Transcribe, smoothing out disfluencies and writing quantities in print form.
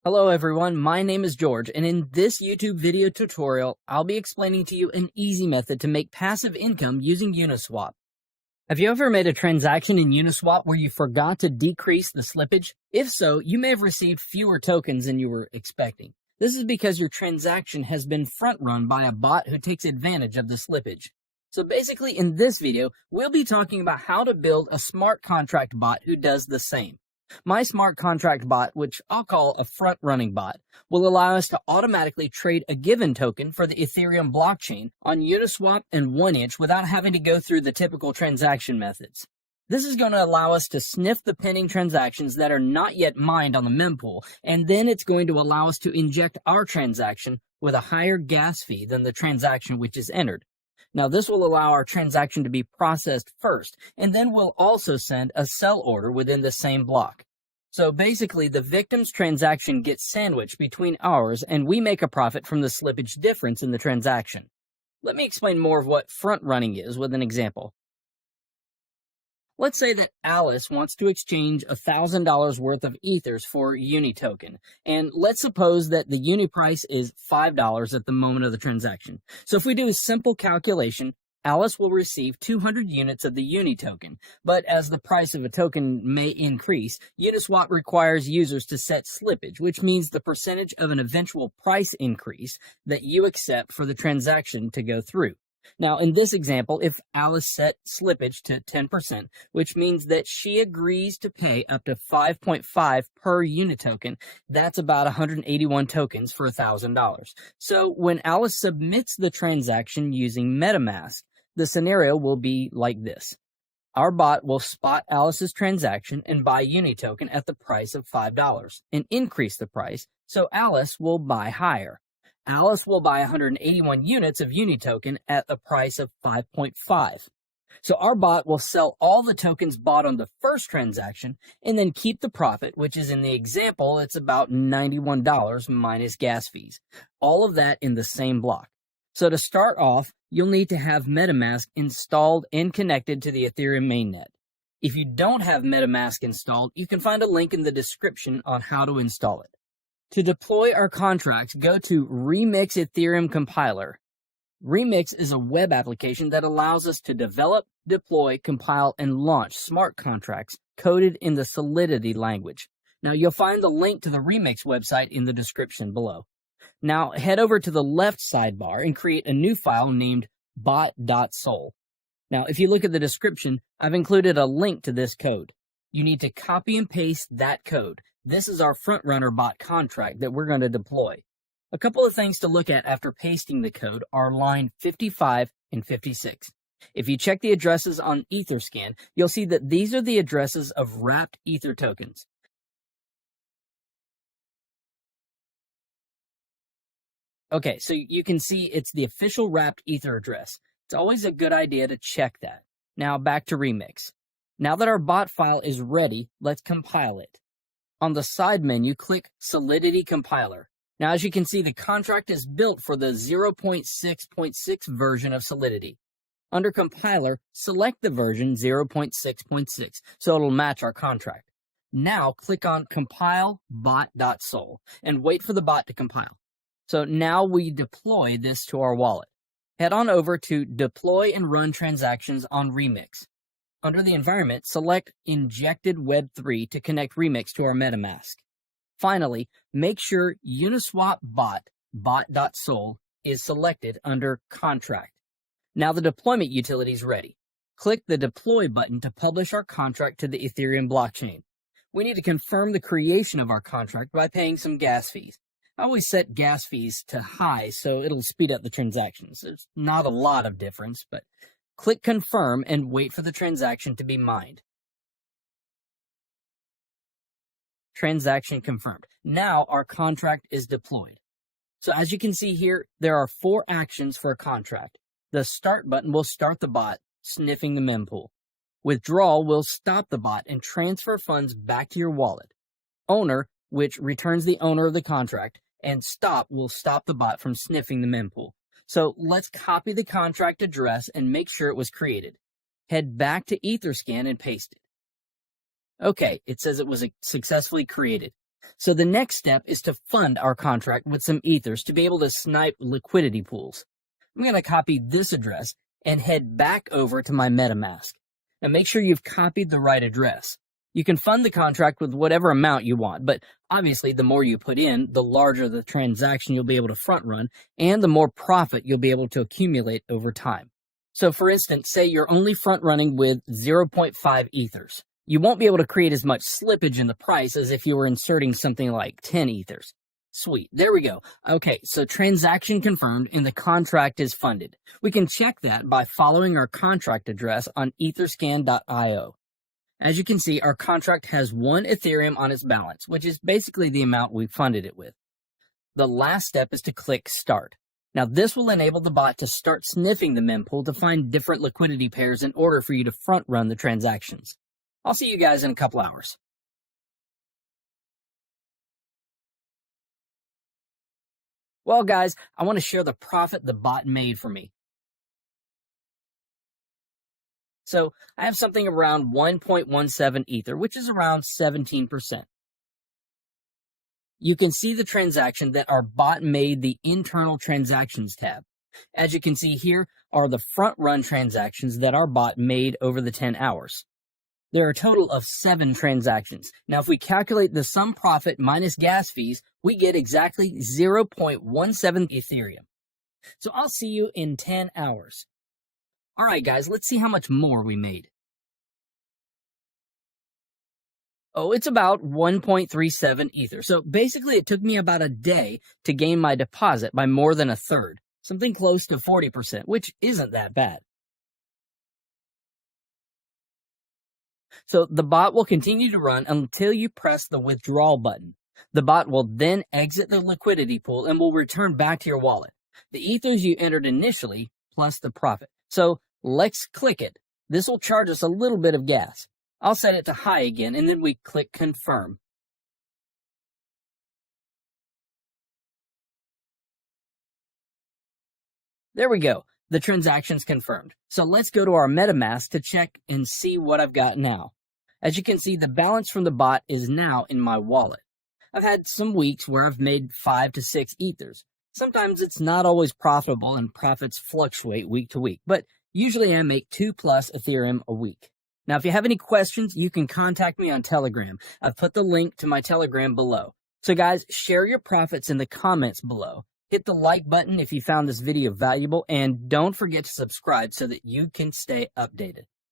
Hello everyone, my name is George, and in this YouTube video tutorial, I'll be explaining to you an easy method to make passive income using Uniswap. Have you ever made a transaction in Uniswap where you forgot to decrease the slippage? If so, you may have received fewer tokens than you were expecting. This is because your transaction has been front-run by a bot who takes advantage of the slippage. So basically, in this video, we'll be talking about how to build a smart contract bot who does the same. My smart contract bot, which I'll call a front-running bot, will allow us to automatically trade a given token for the Ethereum blockchain on Uniswap and 1inch without having to go through the typical transaction methods. This is going to allow us to sniff the pending transactions that are not yet mined on the mempool, and then it's going to allow us to inject our transaction with a higher gas fee than the transaction which is entered. Now, this will allow our transaction to be processed first, and then we'll also send a sell order within the same block. So basically, the victim's transaction gets sandwiched between ours, and we make a profit from the slippage difference in the transaction. Let me explain more of what front-running is with an example. Let's say that Alice wants to exchange $1,000 worth of ethers for Uni token, and let's suppose that the Uni price is $5 at the moment of the transaction. So if we do a simple calculation, Alice will receive 200 units of the Uni token, but as the price of a token may increase, Uniswap requires users to set slippage, which means the percentage of an eventual price increase that you accept for the transaction to go through. Now, in this example, if Alice set slippage to 10%, which means that she agrees to pay up to 5.5 per unit token, that's about 181 tokens for $1,000. So when Alice submits the transaction using MetaMask, the scenario will be like this. Our bot will spot Alice's transaction and buy Uni token at the price of $5 and increase the price, so Alice will buy higher. Alice will buy 181 units of Uni token at the price of 5.5. So our bot will sell all the tokens bought on the first transaction and then keep the profit, which is in the example, it's about $91 minus gas fees. All of that in the same block. So to start off, you'll need to have MetaMask installed and connected to the Ethereum mainnet. If you don't have MetaMask installed, you can find a link in the description on how to install it. To deploy our contracts, go to Remix Ethereum Compiler. Remix is a web application that allows us to develop, deploy, compile, and launch smart contracts coded in the Solidity language. Now, you'll find the link to the Remix website in the description below. Now, head over to the left sidebar and create a new file named Bot.sol. Now, if you look at the description, I've included a link to this code. You need to copy and paste that code. This is our front-runner bot contract that we're going to deploy. A couple of things to look at after pasting the code are line 55 and 56. If you check the addresses on Etherscan, you'll see that these are the addresses of wrapped Ether tokens. Okay, so you can see it's the official wrapped Ether address. It's always a good idea to check that. Now back to Remix. Now that our bot file is ready, let's compile it. On the side menu, click Solidity Compiler. Now, as you can see, the contract is built for the 0.6.6 version of Solidity. Under Compiler, select the version 0.6.6, so it'll match our contract. Now, click on Compile Bot.sol and wait for the bot to compile. So now we deploy this to our wallet. Head on over to Deploy and Run Transactions on Remix. Under the environment, select Injected Web3 to connect Remix to our MetaMask. Finally, make sure Uniswap Bot, Bot.sol, is selected under Contract. Now the deployment utility is ready. Click the Deploy button to publish our contract to the Ethereum blockchain. We need to confirm the creation of our contract by paying some gas fees. I always set gas fees to high, so it'll speed up the transactions. There's not a lot of difference, but click Confirm and wait for the transaction to be mined. Transaction confirmed. Now our contract is deployed. So as you can see here, there are 4 actions for a contract. The Start button will start the bot, sniffing the mempool. Withdrawal will stop the bot and transfer funds back to your wallet. Owner, which returns the owner of the contract, and Stop will stop the bot from sniffing the mempool. So let's copy the contract address and make sure it was created. Head back to Etherscan and paste it. Okay, it says it was successfully created. So the next step is to fund our contract with some ethers to be able to snipe liquidity pools. I'm going to copy this address and head back over to my MetaMask. Now make sure you've copied the right address. You can fund the contract with whatever amount you want, but obviously the more you put in, the larger the transaction you'll be able to front run, and the more profit you'll be able to accumulate over time. So for instance, say you're only front running with 0.5 ethers. You won't be able to create as much slippage in the price as if you were inserting something like 10 ethers. Sweet, there we go. Okay, so transaction confirmed and the contract is funded. We can check that by following our contract address on etherscan.io. As you can see, our contract has 1 Ethereum on its balance, which is basically the amount we funded it with. The last step is to click Start. Now this will enable the bot to start sniffing the mempool to find different liquidity pairs in order for you to front run the transactions. I'll see you guys in a couple hours. Well guys, I want to share the profit the bot made for me. So I have something around 1.17 Ether, which is around 17%. You can see the transaction that our bot made the internal transactions tab. As you can see here are the front run transactions that our bot made over the 10 hours. There are a total of 7 transactions. Now, if we calculate the sum profit minus gas fees, we get exactly 0.17 Ethereum. So I'll see you in 10 hours. All right, guys, let's see how much more we made. Oh, it's about 1.37 Ether. So basically, it took me about a day to gain my deposit by more than a third, something close to 40%, which isn't that bad. So the bot will continue to run until you press the withdrawal button. The bot will then exit the liquidity pool and will return back to your wallet. The ethers you entered initially plus the profit. So let's click it. This will charge us a little bit of gas. I'll set it to high again and then we click confirm. There we go. The transaction's confirmed. So let's go to our MetaMask to check and see what I've got now. As you can see, the balance from the bot is now in my wallet. I've had some weeks where I've made 5 to 6 ethers. Sometimes it's not always profitable and profits fluctuate week to week, but usually I make 2+ Ethereum a week. Now, if you have any questions, you can contact me on Telegram. I've put the link to my Telegram below. So guys, share your profits in the comments below. Hit the like button if you found this video valuable, and don't forget to subscribe so that you can stay updated.